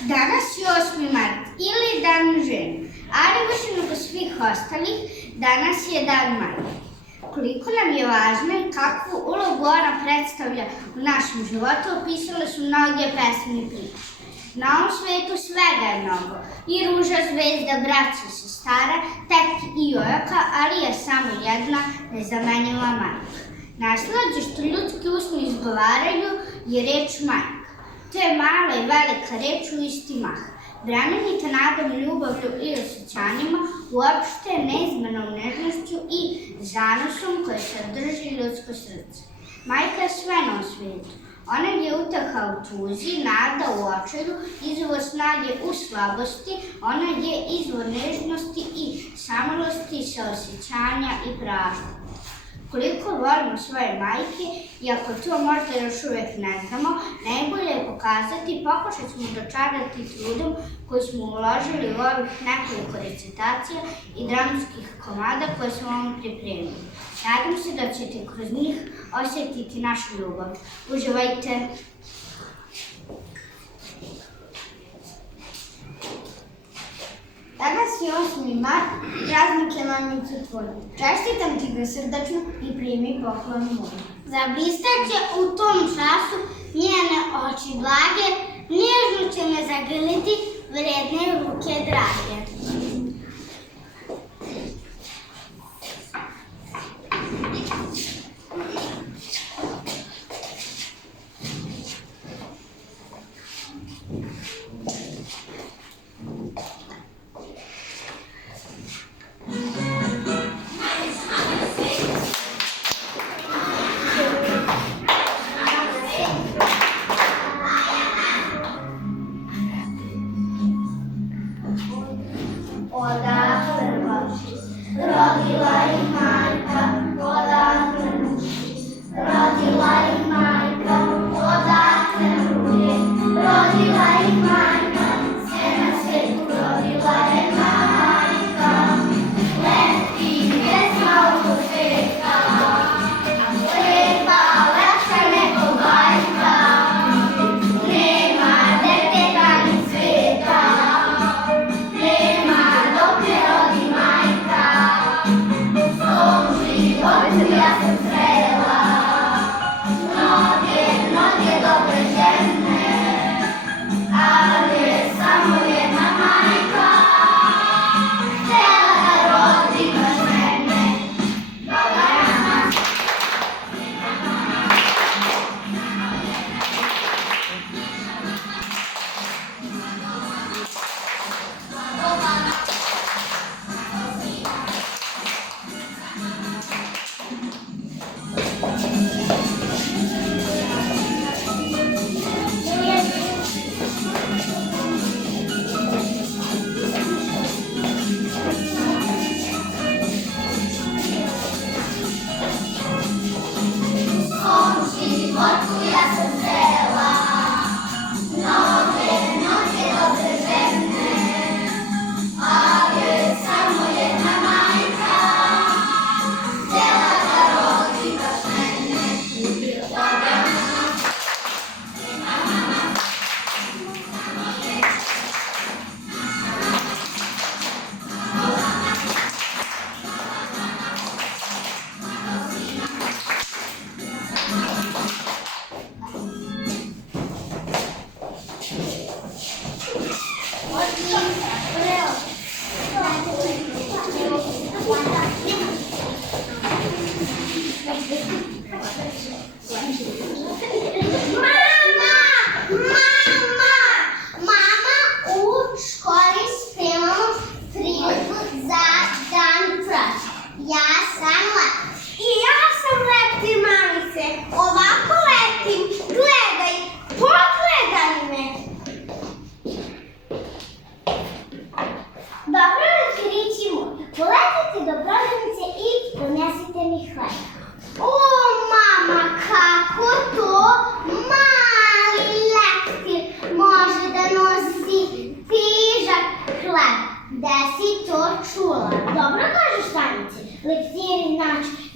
Danas je 8. mart ili Dan žena, ali više nego svih ostalih, danas je Dan majke. Koliko nam je važna i kakvu ulogu ona predstavlja u našem životu, opisale su mnoge pesme i priče. Na ovom svetu svega je mnogo, i ruža, zvezda, braća, sestara, tetki i jojaka, ali je samo jedna nezamenjiva majka. Najslađe što ljudski usni izgovaraju je reč majka. To je mala i velika reč u isti mah. Bremenita nadom, ljubavlju i osjećanjima, uopšte neizmenom nežnošću i zanosom koje sadrži ljudsko srce. Majka je sve na svijetu. Ona je uteha u tuzi, nada u očaju, izvor snage u slabosti, ona je izvor nežnosti i samilosti, saosećanja i praštanja. Koliko volimo svoje majke, i ako to možda još uvek ne znamo, najbolje je pokazati, pokušat ćemo dočarati trudom koji smo uložili u ovih nekoliko recitacija i dramskih komada koje smo vam pripremili. Nadam se da ćete kroz njih osjetiti našu ljubav. Uživajte! Danas je 8. mart, praznik je mamicu tvoju. Čestitam ti ga srdačno i primi poklon moj. Zablistaće u tom času njene oči blage, nježno će me zagrliti vredne ruke drage.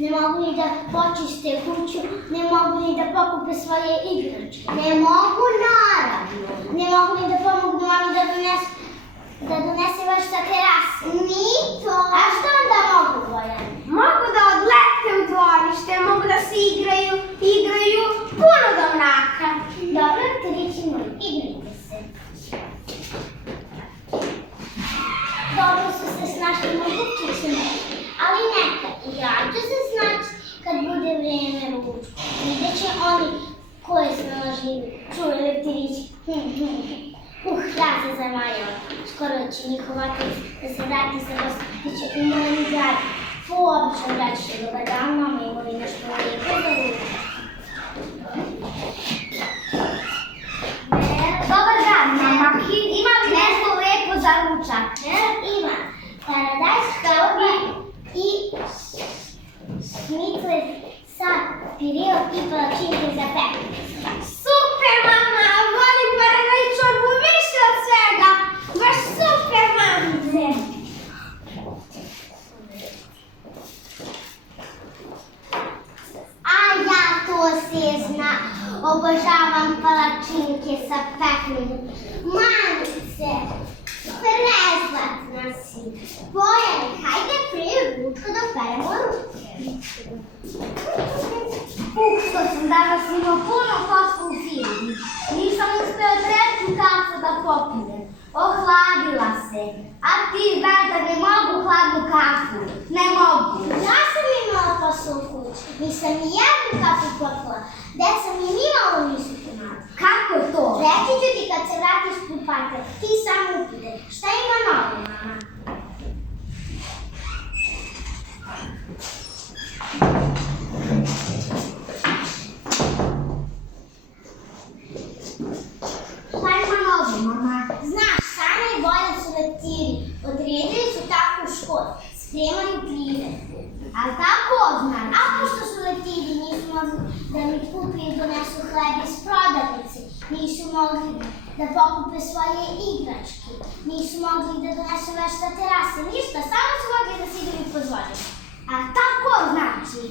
ne mogu ni da počiste kuću, ne mogu ni da pokupe svoje igračke. Ne mogu naravno. Ne mogu ni da pomognu Da donese baš sa terase. Ni to. A što onda mogu, Bojan? Mogu da odlete u dvorište, mogu da se igraju puno do mraka. Dobro, trići moji, igrajte se. Dobro su se snašli moji kućićima, ali neka, i ja ću se snaći kad bude vrijeme ručka. Vidjet će oni koji snalažljivi, čuju leptirići. Ja se zamanjala. Skoro će njihov otac da se vrati sa gostiće u mojim gradu. Obično vraćaše dobar dan, mama imali nešto lijepo za ručak. Dobar dan, mama. Ima li nešto lepo za ručak? Ima paradajz, kalbi i šnicle sa pirijom i palačinke za pekmez. Super, mama, volim paradajz čorbu više od svega. Baš super, mamice. A ja to se zna, obožavam palačinke sa pekmezom. Mamice, prezlatna si. Bojani, hajde prije ručka da peremo ruke. Što sam danas imao puno posla u firmi. Nisam uspeo treću kafu da popijem. Ohladila se. A ti znaš da ne mogu hladnu kafu. Ne mogu. Ja sam imala posao u kući, nisam ni jednu kafu popila. Deca mi nimalo nisu pomagala. Kako to? Reći ću ti kad se vratiš u parka, ti samo upitaj. Šta ima novo, mama? Šta ima novo, mama? Znaš, Sanja i Bojan su leptiri. Odredili su tako u školu. Spremaju plive. A tako znači? A pošto su leptiri, nisu mogli da mi kupi i donesu hleb iz prodavnice. Nisu mogli da pokupe svoje igračke. Nisu mogli da donesu veš sa terase. Ništa, samo su mogli da se igraju po dvorištu. A tako znači?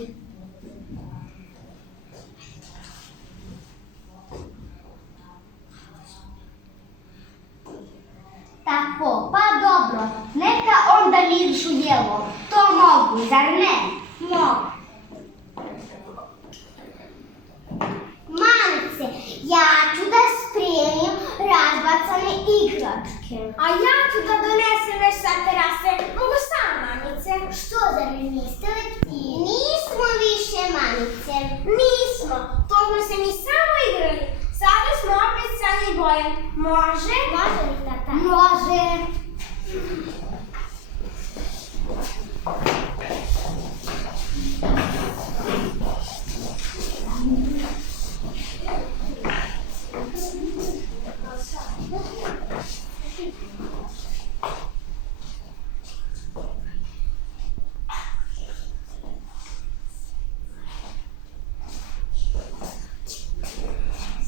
Tako, pa dobro. Neka onda mirišu jelo. To mogu, zar ne? Mogu. Mamice, ja ću da spremim razbacane igračke. A ja ću da donesem već sa terase. Mogu sam, mamice. Što, zar mi niste leptiri? Nismo više, mamice. Nismo. To smo se mi samo igrali. Sada smo opet Sanja i Bojan. Može? Može li, tata? Može.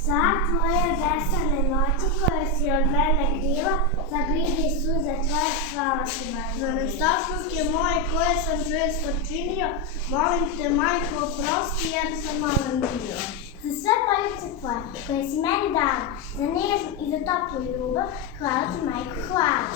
Za tvoje vesele noći koje si od mene krila, za brige suze tvoje, hvala ti, majko. Za nestašluke moje koje sam često činio, molim te, majko, oprosti jer sam malen bio. Za sve poljubice tvoje koje si meni dala, za nežnu i za toplu ljubav, hvala ti, majko, hvala.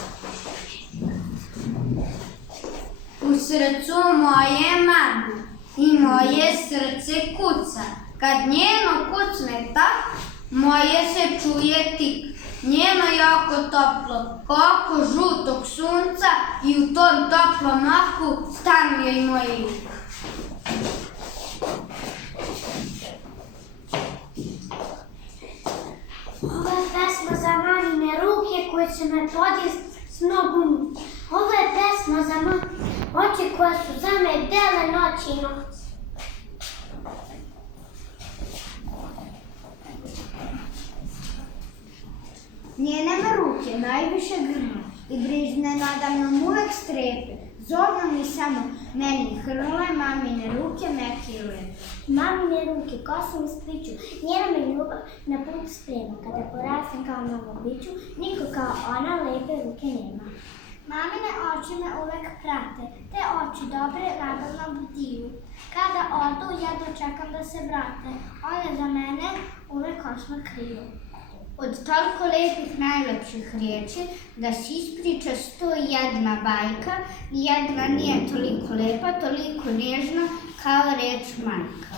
U srcu moje mami i moje srce kuca. Kad njeno kucne tak, moje se čuje tik. Njeno je oko toplo, oko žutog sunca i u tom toplom oku stanuje i moj lik. Ovo je pesma za mamine ruke koje će me podjesti s mnogo. Ovo je pesma za mamine oči koje su za me bele noći i noći. Njene me ruke najviše grnu i brižne nadamnom uvek strepe. Zorno mi samo meni hrle, mamine ruke mekile. Mamine ruke, kosom ispliču, njena me ljubav na put sprema. Kada porastem kao novo biću, niko kao ona lepe ruke nema. Mamine oči me uvek prate, te oči dobre nadamno bdiju. Kada odu, ja dočekam da se vrate, one za mene uvek osma kriju. Od toliko lepih, najlepših riječi da se ispriča 101 bajka, jedna nije toliko lepa, toliko nježna kao reč majka.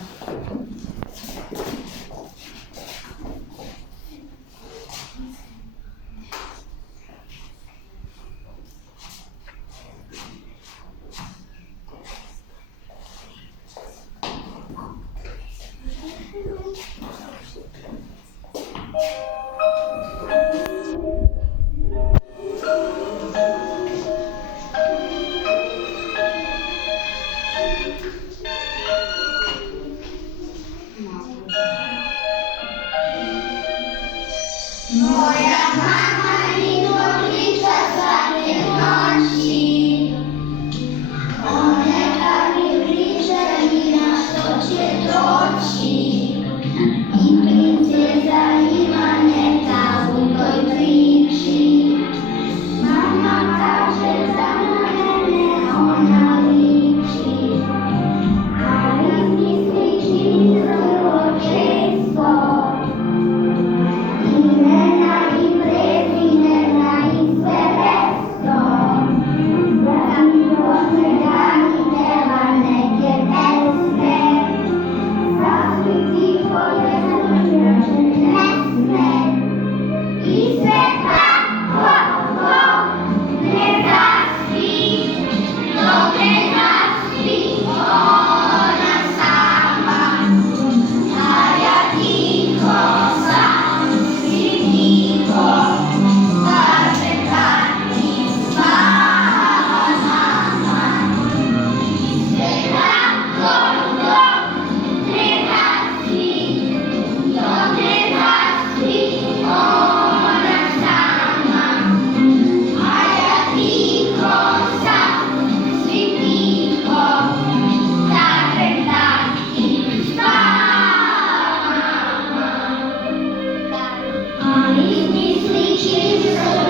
Slični